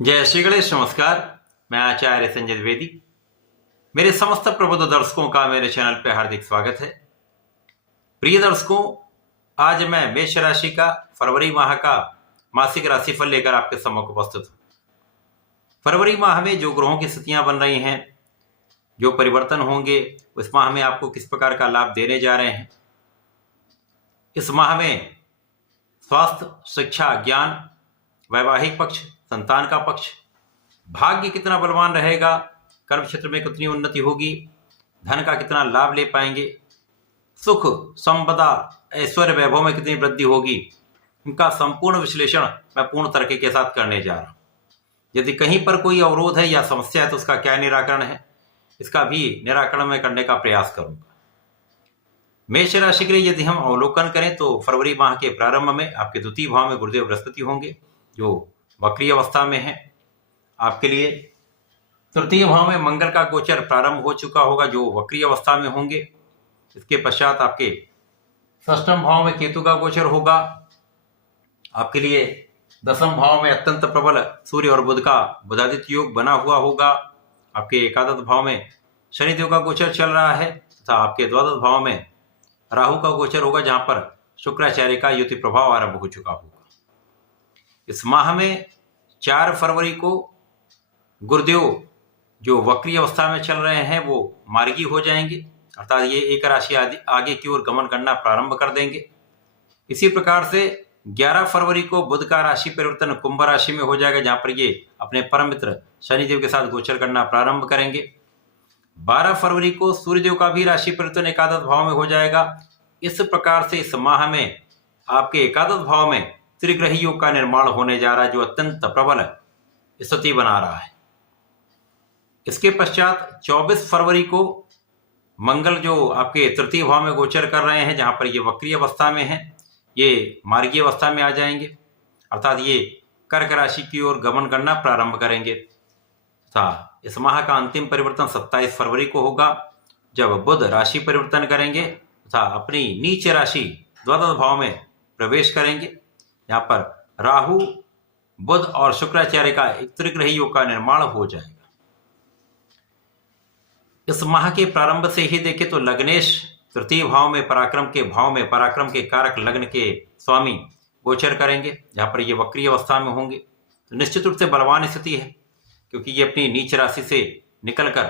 जय श्री गणेश। नमस्कार। मैं आचार्य संजय द्विवेदी। मेरे समस्त प्रबुद्ध दर्शकों का मेरे चैनल पर हार्दिक स्वागत है। प्रिय दर्शकों, आज मैं मेष राशि का फरवरी माह का मासिक राशिफल लेकर आपके सम्मुख उपस्थित हूं। फरवरी माह में जो ग्रहों की स्थितियां बन रही हैं, जो परिवर्तन होंगे, उस माह में आपको किस प्रकार का लाभ देने जा रहे हैं। इस माह में स्वास्थ्य, शिक्षा, ज्ञान, वैवाहिक पक्ष, संतान का पक्ष, भाग्य कितना बलवान रहेगा, कर्म क्षेत्र में कितनी उन्नति होगी, धन का कितना लाभ ले पाएंगे, सुख, संपदा, ऐश्वर्य, वैभव में कितनी वृद्धि होगी, इनका संपूर्ण विश्लेषण मैं पूर्ण तरीके के साथ करने जा रहा हूं। यदि कहीं पर कोई अवरोध है या समस्या है तो उसका क्या निराकरण है, इसका भी निराकरण मैं करने का प्रयास करूंगा। मेष राशि के लिए यदि हम अवलोकन करें तो फरवरी माह के प्रारंभ में आपके द्वितीय भाव में गुरुदेव बृहस्पति होंगे, जो वक्रीय अवस्था में है। आपके लिए तृतीय भाव में मंगल का गोचर प्रारंभ हो चुका होगा, जो वक्रीय अवस्था में होंगे। इसके पश्चात आपके षष्ठम भाव में केतु का गोचर होगा। आपके लिए दसम भाव में अत्यंत प्रबल सूर्य और बुध का बुधादित्य योग बना हुआ होगा। आपके एकादश भाव में शनिदेव का गोचर चल रहा है तथा आपके द्वादश भाव में राहु का गोचर होगा, जहां पर शुक्राचार्य का युति प्रभाव आरंभ हो चुका होगा। इस माह में 4 फरवरी को गुरुदेव जो वक्री अवस्था में चल रहे हैं वो मार्गी हो जाएंगे, अर्थात ये एक राशि आगे की ओर गमन करना प्रारंभ कर देंगे। इसी प्रकार से 11 फरवरी को बुध का राशि परिवर्तन कुंभ राशि में हो जाएगा, जहां पर ये अपने परम मित्र शनिदेव के साथ गोचर करना प्रारंभ करेंगे। 12 फरवरी को सूर्यदेव का भी राशि परिवर्तन एकादश भाव में हो जाएगा। इस प्रकार से इस माह में आपके एकादश भाव में त्रिग्रही योग का निर्माण होने जा रहा है, जो अत्यंत प्रबल स्थिति बना रहा है। इसके पश्चात 24 फरवरी को मंगल जो आपके तृतीय भाव में गोचर कर रहे हैं, जहां पर ये वक्रीय अवस्था में है, ये मार्गीय अवस्था में आ जाएंगे, अर्थात ये कर्क राशि की ओर गमन करना प्रारंभ करेंगे। तथा इस माह का अंतिम परिवर्तन 27 फरवरी को होगा, जब बुध राशि परिवर्तन करेंगे तथा अपनी नीच राशि द्वादश भाव में प्रवेश करेंगे। यहाँ पर राहु, बुध और शुक्राचार्य का एक त्रिग्रही योग का निर्माण हो जाएगा। इस माह के प्रारंभ से ही देखें तो लग्नेश तृतीय भाव में पराक्रम के कारक लग्न के स्वामी गोचर करेंगे, जहां पर ये वक्रीय अवस्था में होंगे। तो निश्चित रूप से बलवान स्थिति है, क्योंकि ये अपनी नीच राशि से निकलकर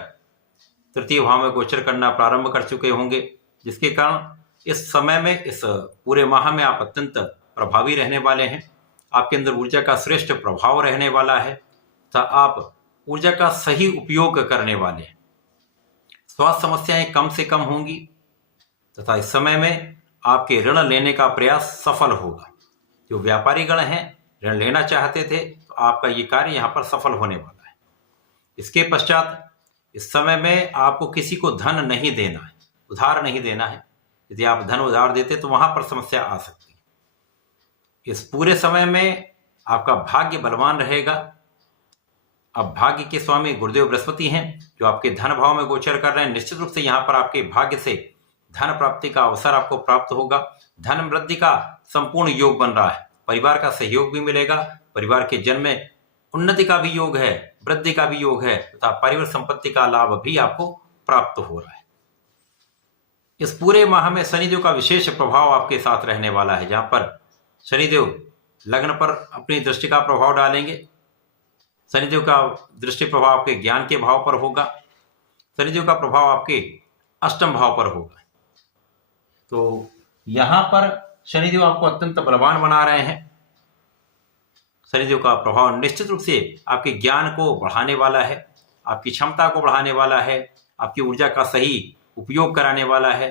तृतीय भाव में गोचर करना प्रारंभ कर चुके होंगे, जिसके कारण इस समय में, इस पूरे माह में आप अत्यंत प्रभावी रहने वाले हैं। आपके अंदर ऊर्जा का श्रेष्ठ प्रभाव रहने वाला है तथा आप ऊर्जा का सही उपयोग करने वाले हैं। स्वास्थ्य समस्याएं कम से कम होंगी तथा इस समय में आपके ऋण लेने का प्रयास सफल होगा। जो व्यापारी गण हैं, ऋण लेना चाहते थे तो आपका ये कार्य यहाँ पर सफल होने वाला है। इसके पश्चात इस समय में आपको किसी को धन नहीं देना है, उधार नहीं देना है। यदि आप धन उधार देते तो वहां पर समस्या आ सकती है। इस पूरे समय में आपका भाग्य बलवान रहेगा। अब भाग्य के स्वामी गुरुदेव बृहस्पति हैं, जो आपके धन भाव में गोचर कर रहे हैं। निश्चित रूप से यहाँ पर आपके भाग्य से धन प्राप्ति का अवसर आपको प्राप्त होगा। धन वृद्धि का संपूर्ण योग बन रहा है। परिवार का सहयोग भी मिलेगा। परिवार के जन्म में उन्नति का भी योग है, वृद्धि का भी योग है तथा परिवार संपत्ति का लाभ भी आपको प्राप्त हो रहा है। इस पूरे माह में शनिदेव का विशेष प्रभाव आपके साथ रहने वाला है, जहां पर शनिदेव लग्न पर अपनी दृष्टि का प्रभाव डालेंगे। शनिदेव का दृष्टि प्रभाव आपके ज्ञान के भाव पर होगा। शनिदेव का प्रभाव आपके अष्टम भाव पर होगा। तो यहां पर शनिदेव आपको अत्यंत बलवान बना रहे हैं। शनिदेव का प्रभाव निश्चित रूप से आपके ज्ञान को बढ़ाने वाला है, आपकी क्षमता को बढ़ाने वाला है, आपकी ऊर्जा का सही उपयोग कराने वाला है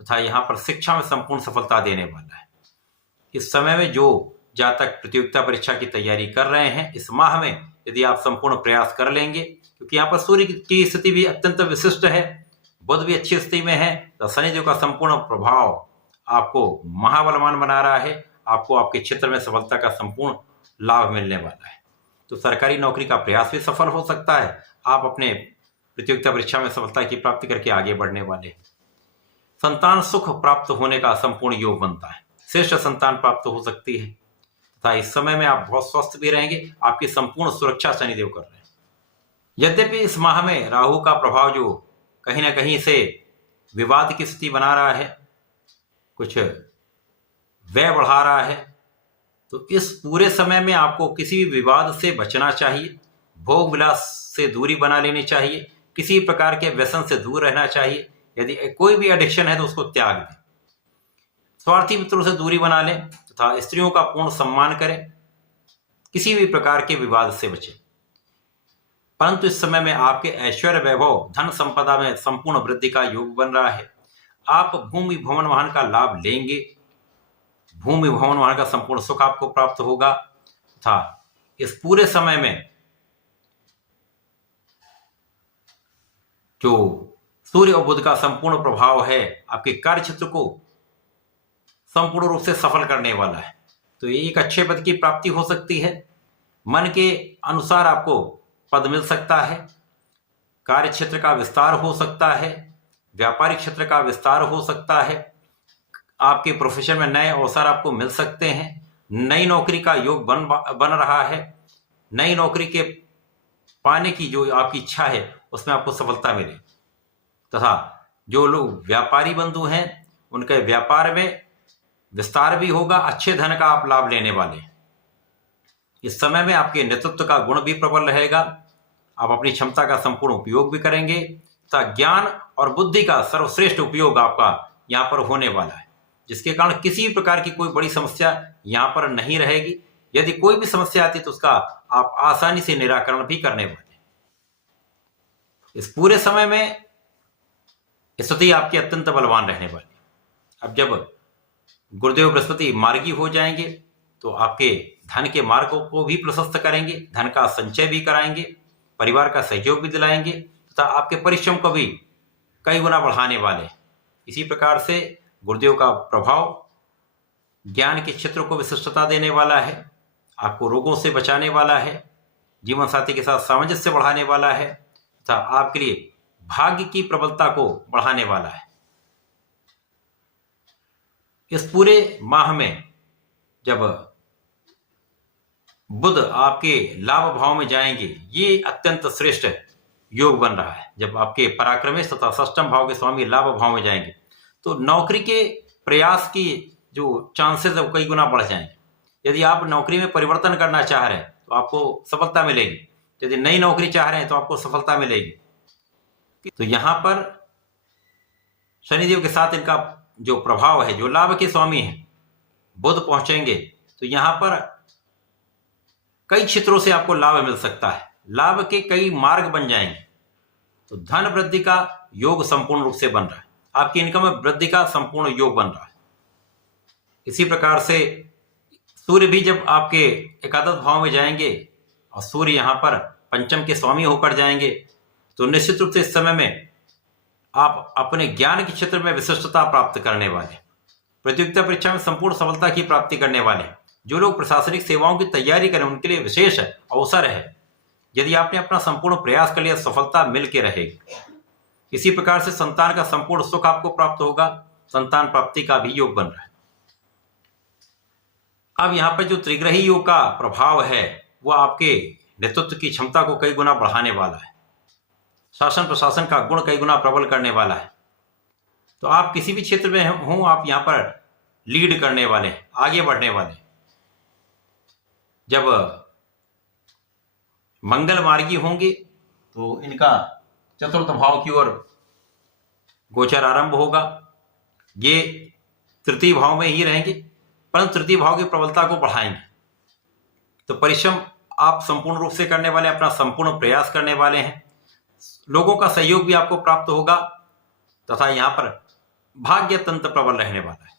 तथा यहाँ पर शिक्षा में संपूर्ण सफलता देने वाला है। इस समय में जो जातक प्रतियोगिता परीक्षा की तैयारी कर रहे हैं, इस माह में यदि आप संपूर्ण प्रयास कर लेंगे, क्योंकि यहाँ पर सूर्य की स्थिति भी अत्यंत विशिष्ट है, बुध भी अच्छी स्थिति में है, तो शनिदेव का संपूर्ण प्रभाव आपको महाबलवान बना रहा है। आपको आपके क्षेत्र में सफलता का संपूर्ण लाभ मिलने वाला है। तो सरकारी नौकरी का प्रयास भी सफल हो सकता है। आप अपने प्रतियोगिता परीक्षा में सफलता की प्राप्ति करके आगे बढ़ने वाले हैं। संतान सुख प्राप्त होने का संपूर्ण योग बनता है। श्रेष्ठ संतान प्राप्त हो सकती है तथा इस समय में आप बहुत स्वस्थ भी रहेंगे। आपकी संपूर्ण सुरक्षा शनिदेव कर रहे हैं। यद्यपि इस माह में राहु का प्रभाव जो कहीं ना कहीं से विवाद की स्थिति बना रहा है, कुछ व्यय बढ़ा रहा है, तो इस पूरे समय में आपको किसी भी विवाद से बचना चाहिए, भोग विलास से दूरी बना लेनी चाहिए, किसी प्रकार के व्यसन से दूर रहना चाहिए। यदि कोई भी एडिक्शन है तो उसको त्याग दें, स्वार्थी मित्रों से दूरी बना लें तथा स्त्रियों का पूर्ण सम्मान करें, किसी भी प्रकार के विवाद से बचें। परंतु इस समय में आपके ऐश्वर्य वैभव धन संपदा में संपूर्ण वृद्धि का योग बन रहा है। आप भूमि भवन वाहन का लाभ लेंगे, भूमि भवन वाहन का संपूर्ण सुख आपको प्राप्त होगा तथा इस पूरे समय में जो सूर्य और बुध का संपूर्ण प्रभाव है आपके कार्य क्षेत्र को संपूर्ण रूप से सफल करने वाला है। तो ये एक अच्छे पद की प्राप्ति हो सकती है, मन के अनुसार आपको पद मिल सकता है, कार्य क्षेत्र का विस्तार हो सकता है, व्यापारिक क्षेत्र का विस्तार हो सकता है, आपके प्रोफेशन में नए अवसर आपको मिल सकते हैं, नई नौकरी का योग बन रहा है, नई नौकरी के पाने की जो आपकी इच्छा है उसमें आपको सफलता मिले तथा जो लोग व्यापारी बंधु हैं उनके व्यापार में विस्तार भी होगा, अच्छे धन का आप लाभ लेने वाले हैं। इस समय में आपके नेतृत्व का गुण भी प्रबल रहेगा, आप अपनी क्षमता का संपूर्ण उपयोग भी करेंगे तथा ज्ञान और बुद्धि का सर्वश्रेष्ठ उपयोग आपका यहाँ पर होने वाला है, जिसके कारण किसी भी प्रकार की कोई बड़ी समस्या यहाँ पर नहीं रहेगी। यदि कोई भी समस्या आती तो उसका आप आसानी से निराकरण भी करने वाले हैं। इस पूरे समय में स्थिति आपकी अत्यंत बलवान रहने वाली है। अब जब गुरुदेव बृहस्पति मार्गी हो जाएंगे तो आपके धन के मार्गों को भी प्रशस्त करेंगे, धन का संचय भी कराएंगे, परिवार का सहयोग भी दिलाएंगे तथा आपके परिश्रम को भी कई गुना बढ़ाने वाले हैं। इसी प्रकार से गुरुदेव का प्रभाव ज्ञान के क्षेत्र को विशिष्टता देने वाला है, आपको रोगों से बचाने वाला है, जीवन साथी के साथ सामंजस्य बढ़ाने वाला है तथा आपके लिए भाग्य की प्रबलता को बढ़ाने वाला है। इस पूरे माह में जब बुध आपके लाभ भाव में जाएंगे, ये अत्यंत श्रेष्ठ योग बन रहा है। जब आपके पराक्रमेश तथा षष्ठम भाव के स्वामी लाभ भाव में जाएंगे तो नौकरी के प्रयास की जो चांसेस है वो कई गुना बढ़ जाएंगे। यदि आप नौकरी में परिवर्तन करना चाह रहे हैं तो आपको सफलता मिलेगी, यदि नई नौकरी चाह रहे हैं तो आपको सफलता मिलेगी। तो यहाँ पर शनिदेव के साथ इनका जो प्रभाव है, जो लाभ के स्वामी हैं बुध पहुंचेंगे तो यहाँ पर कई क्षेत्रों से आपको लाभ मिल सकता है, लाभ के कई मार्ग बन जाएंगे। तो धन वृद्धि का योग संपूर्ण रूप से बन रहा है, आपकी इनकम में वृद्धि का संपूर्ण योग बन रहा है। इसी प्रकार से सूर्य भी जब आपके एकादश भाव में जाएंगे और सूर्य यहाँ पर पंचम के स्वामी होकर जाएंगे तो निश्चित रूप से इस समय में आप अपने ज्ञान के क्षेत्र में विशिष्टता प्राप्त करने वाले, प्रतियोगिता परीक्षा में संपूर्ण सफलता की प्राप्ति करने वाले। जो लोग प्रशासनिक सेवाओं की तैयारी करें उनके लिए विशेष अवसर है। यदि आपने अपना संपूर्ण प्रयास कर लिया सफलता मिल के रहेगी। इसी प्रकार से संतान का संपूर्ण सुख आपको प्राप्त होगा, संतान प्राप्ति का भी योग बन रहा है। अब यहाँ पर जो त्रिग्रही योग का प्रभाव है वह आपके नेतृत्व की क्षमता को कई गुना बढ़ाने वाला है, शासन प्रशासन का गुण कई गुना प्रबल करने वाला है। तो आप किसी भी क्षेत्र में हों, आप यहाँ पर लीड करने वाले हैं, आगे बढ़ने वाले। जब मंगल मार्गी होंगे तो इनका चतुर्थ भाव की ओर गोचर आरंभ होगा। ये तृतीय भाव में ही रहेंगे परंतु तृतीय भाव की प्रबलता को बढ़ाएंगे। तो परिश्रम आप संपूर्ण रूप से करने वाले, अपना संपूर्ण प्रयास करने वाले हैं, लोगों का सहयोग भी आपको प्राप्त होगा तथा यहाँ पर भाग्य तंत्र प्रबल रहने वाला है।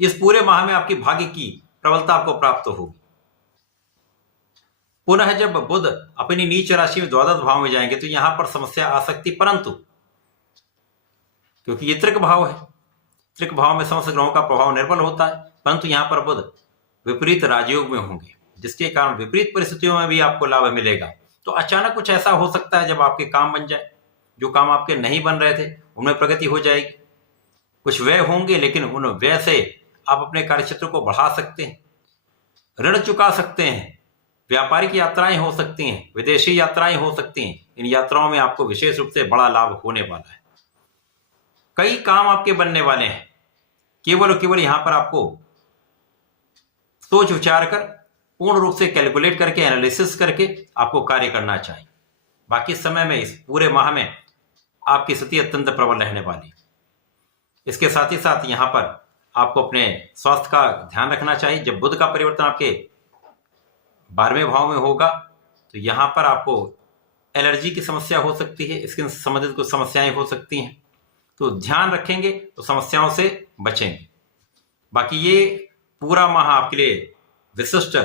इस पूरे माह में आपकी भाग्य की प्रबलता आपको प्राप्त होगी। पुनः जब बुध अपनी नीच राशि में द्वादश भाव में जाएंगे तो यहां पर समस्या आ सकती, परंतु क्योंकि ये त्रिक भाव है, त्रिक भाव में समस्त ग्रहों का प्रभाव निर्बल होता है, परंतु यहां पर बुध विपरीत राजयोग में होंगे जिसके कारण विपरीत परिस्थितियों में भी आपको लाभ मिलेगा। तो अचानक कुछ ऐसा हो सकता है जब आपके काम बन जाए, जो काम आपके नहीं बन रहे थे उनमें प्रगति हो जाएगी। कुछ व्यय होंगे लेकिन उन व्यय से आप अपने कार्यक्षेत्र को बढ़ा सकते हैं। ऋण चुका सकते हैं, व्यापारिक यात्राएं हो सकती हैं, विदेशी यात्राएं हो सकती हैं। इन यात्राओं में आपको विशेष रूप से बड़ा लाभ होने वाला है। कई काम आपके बनने वाले हैं। केवल और केवल यहां पर आपको सोच विचार कर, पूर्ण रूप से कैलकुलेट करके, एनालिसिस करके आपको कार्य करना चाहिए। बाकी समय में, इस पूरे माह में आपकी स्थिति अत्यंत प्रबल रहने वाली। इसके साथ ही साथ यहां पर आपको अपने स्वास्थ्य का ध्यान रखना चाहिए। जब बुध का परिवर्तन आपके 12वें भाव में होगा तो यहां पर आपको एलर्जी की समस्या हो सकती है, स्किन से संबंधित कुछ समस्याएं हो सकती हैं, तो ध्यान रखेंगे तो समस्याओं से बचेंगे। बाकी ये पूरा माह आपके लिए विशिष्ट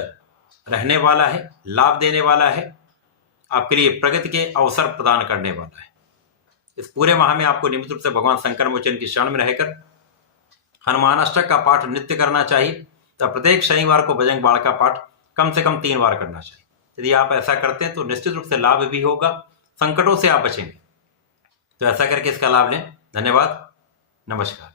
रहने वाला है, लाभ देने वाला है, आपके लिए प्रगति के अवसर प्रदान करने वाला है। इस पूरे माह में आपको नियमित रूप से भगवान शंकर मोचन की शरण में रहकर हनुमान अष्टक का पाठ नित्य करना चाहिए। तो प्रत्येक शनिवार को बजरंग बाण का पाठ कम से कम 3 बार करना चाहिए। यदि आप ऐसा करते हैं तो निश्चित रूप से लाभ भी होगा, संकटों से आप बचेंगे। तो ऐसा करके इसका लाभ लें। धन्यवाद, नमस्कार।